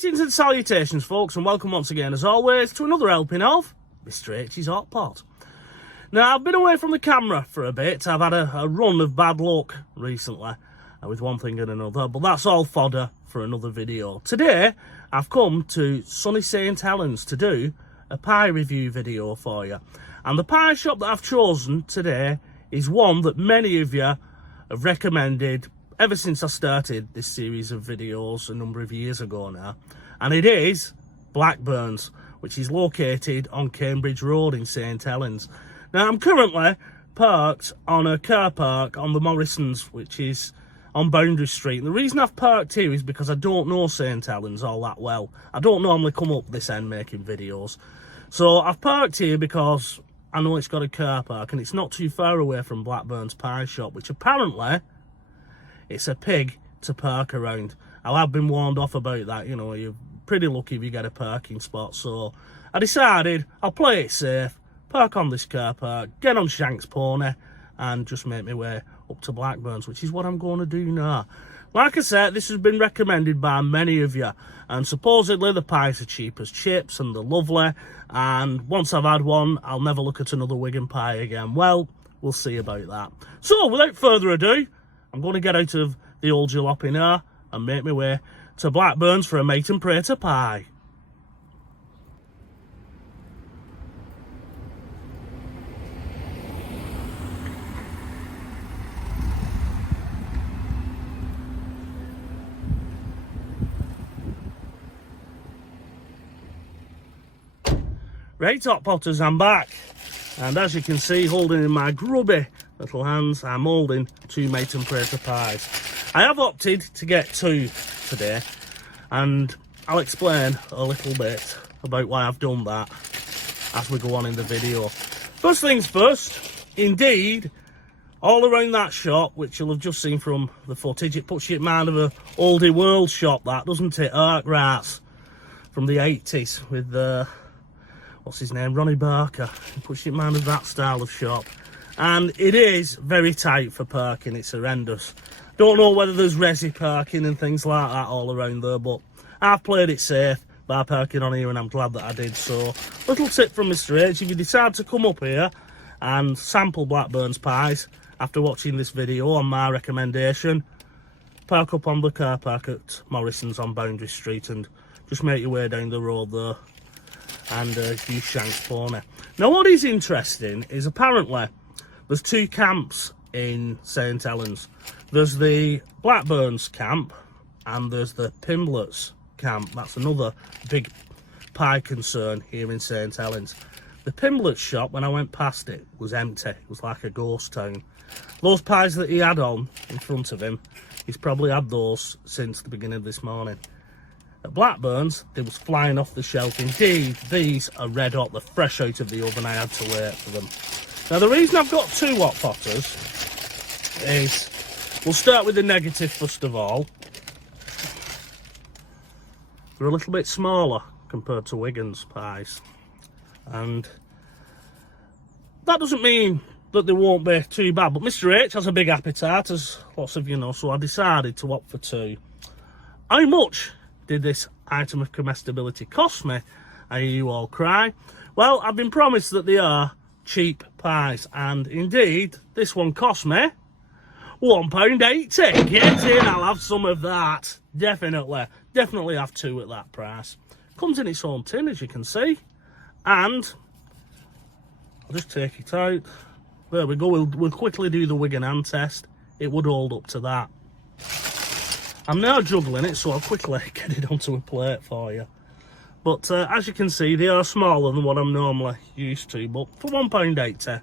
Greetings and salutations, folks, and welcome once again, as always, to another helping of Mr H's Hot Pot. Now, I've been away from the camera for a bit. I've had a run of bad luck recently with one thing and another, but that's all fodder for another video. Today, I've come to sunny St Helens to do a pie review video for you. And the pie shop that I've chosen today is one that many of you have recommended ever since I started this series of videos a number of years ago now, and it is Blackburns, which is located on Cambridge Road in St Helens. Now, I'm currently parked on a car park on the Morrisons, which is on Boundary Street. And the reason I've parked here is because I don't know St Helens all that well. I don't normally come up this end making videos. So I've parked here because I know it's got a car park and it's not too far away from Blackburns Pie Shop, which apparently it's a pig to park around. I have been warned off about that. You know, you're pretty lucky if you get a parking spot. So I decided I'll play it safe, park on this car park, get on Shank's pony, and just make my way up to Blackburns, which is what I'm going to do now. Like I said, this has been recommended by many of you, and supposedly the pies are cheap as chips and they're lovely, and once I've had one, I'll never look at another Wigan pie again. Well, we'll see about that. So, without further ado, I'm going to get out of the old jalopy now and make my way to Blackburns for a mate and prater pie. Right, Hot Potters, I'm back. And as you can see, holding in my grubby little hands, I'm holding two mate and prater pies. I have opted to get two today, and I'll explain a little bit about why I've done that as we go on in the video. First things first, indeed, all around that shop, which you'll have just seen from the footage, it puts you in mind of an oldie world shop, that, doesn't it? Ark Rats from the 80s with what's his name, Ronnie Barker. It puts you in mind of that style of shop. And it is very tight for parking, it's horrendous. Don't know whether there's resi parking and things like that all around there, but I've played it safe by parking on here and I'm glad that I did. So, little tip from Mr H, if you decide to come up here and sample Blackburns pies after watching this video on my recommendation, park up on the car park at Morrison's on Boundary Street and just make your way down the road there and use Shank's pony. Now, what is interesting is apparently there's two camps in St Helens. There's the Blackburns camp and there's the Pimblets camp. That's another big pie concern here in St Helens. The Pimblets shop, when I went past it, was empty. It was like a ghost town. Those pies that he had on in front of him, he's probably had those since the beginning of this morning. At Blackburns, they was flying off the shelf. Indeed, these are red hot. They're fresh out of the oven. I had to wait for them. Now, the reason I've got two Hot Potters is, we'll start with the negative first of all. They're a little bit smaller compared to Wigan's pies. And that doesn't mean that they won't be too bad. But Mr H has a big appetite, as lots of you know, so I decided to opt for two. How much did this item of comestibility cost me? I hear you all cry. Well, I've been promised that they are cheap pies, and indeed this one cost me £1.80. Get in, I'll have some of that. Definitely have two at that price. Comes in its own tin, as you can see, and I'll just take it out. There we go. We'll quickly do the Wigan hand test. It would hold up to that. I'm now juggling it, so I'll quickly get it onto a plate for you. But as you can see, they are smaller than what I'm normally used to. But for £1.80,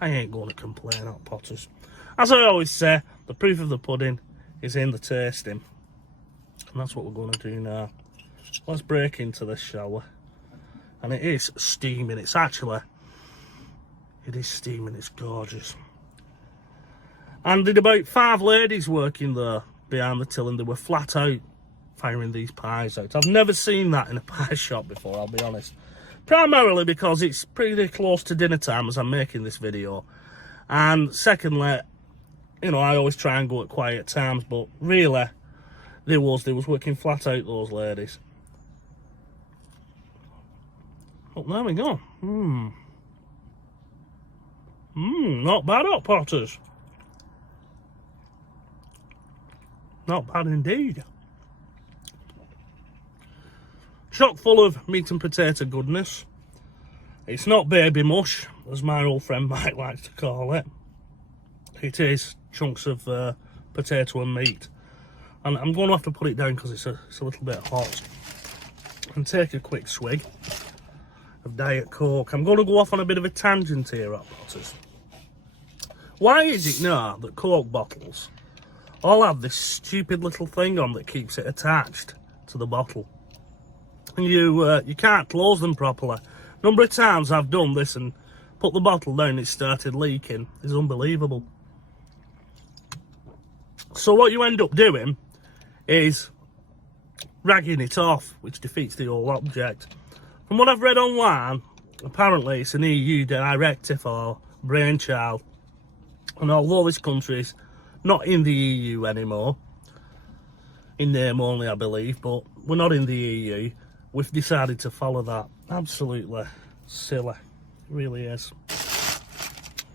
I ain't going to complain, Hot Potters. As I always say, the proof of the pudding is in the tasting. And that's what we're going to do now. Let's break into this, shall we? And it is steaming. It is steaming. It's gorgeous. And there'd about 5 ladies working there behind the till, and they were flat out firing these pies out. I've never seen that in a pie shop before, I'll be honest. Primarily because it's pretty close to dinner time as I'm making this video. And secondly, you know, I always try and go at quiet times, but really, they was working flat out, those ladies. Oh, there we go. Not bad, Hot Potters. Not bad indeed. Chock full of meat and potato goodness. It's not baby mush, as my old friend Mike likes to call it. It is chunks of potato and meat. And I'm going to have to put it down because it's a little bit hot. And take a quick swig of Diet Coke. I'm going to go off on a bit of a tangent here, Hot Potters. Why is it now that Coke bottles all have this stupid little thing on that keeps it attached to the bottle? And you can't close them properly. Number of times I've done this and put the bottle down, it started leaking. It's unbelievable. So what you end up doing is ragging it off, which defeats the whole object. From what I've read online, apparently it's an EU directive or brainchild. And although this country's not in the EU anymore, in name only I believe, but we're not in the EU, we've decided to follow that. Absolutely silly, it really is.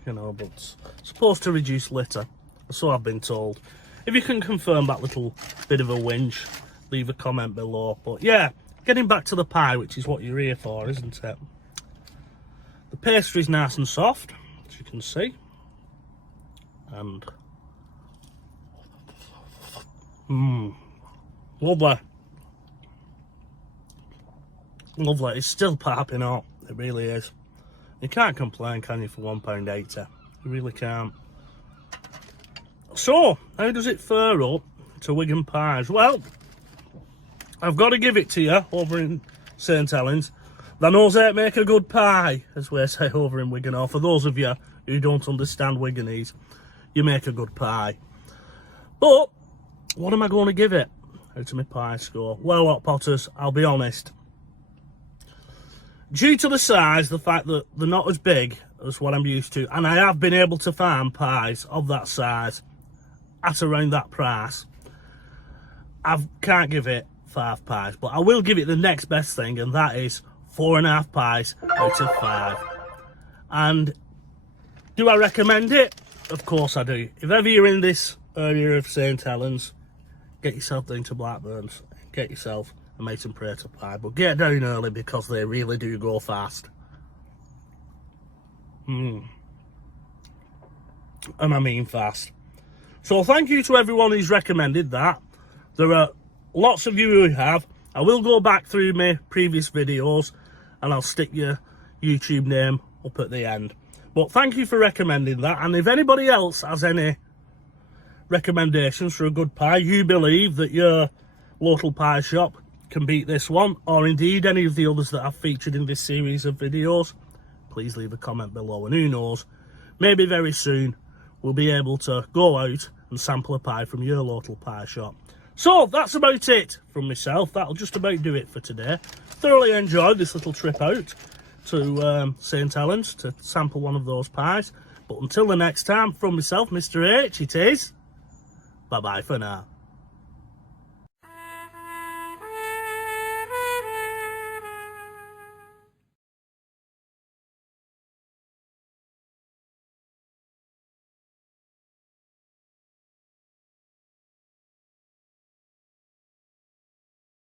You know, but it's supposed to reduce litter, so I've been told. If you can confirm that little bit of a whinge, leave a comment below. But yeah, getting back to the pie, which is what you're here for, isn't it? The pastry's nice and soft, as you can see. And lovely. Lovely. It's still piping hot. It really is. You can't complain, can you, for £1.80? You really can't. So, how does it fare up to Wigan pies? Well, I've got to give it to you over in St Helens. They knows how to make a good pie, as we say over in Wigan. Or for those of you who don't understand Wiganese, you make a good pie. But what am I going to give it out of my pie score? Well, Hot Potters, I'll be honest. Due to the size, the fact that they're not as big as what I'm used to, and I have been able to find pies of that size at around that price, I can't give it 5 pies, but I will give it the next best thing, and that is 4.5 pies out of 5. And do I recommend it? Of course I do. If ever you're in this area of St Helens, get yourself down to Blackburns, get yourself a mate and prater pie, but get down early because they really do go fast. And I mean fast. So thank you to everyone who's recommended that. There are lots of you who have. I will go back through my previous videos and I'll stick your YouTube name up at the end. But thank you for recommending that. And if anybody else has any recommendations for a good pie, you believe that your local pie shop can beat this one, or indeed any of the others that I've featured in this series of videos, please leave a comment below. And who knows, maybe very soon we'll be able to go out and sample a pie from your local pie shop. So that's about it from myself. That'll just about do it for today. Thoroughly enjoyed this little trip out to St Helens to sample one of those pies. But until the next time, from myself, Mr H, it is bye bye for now.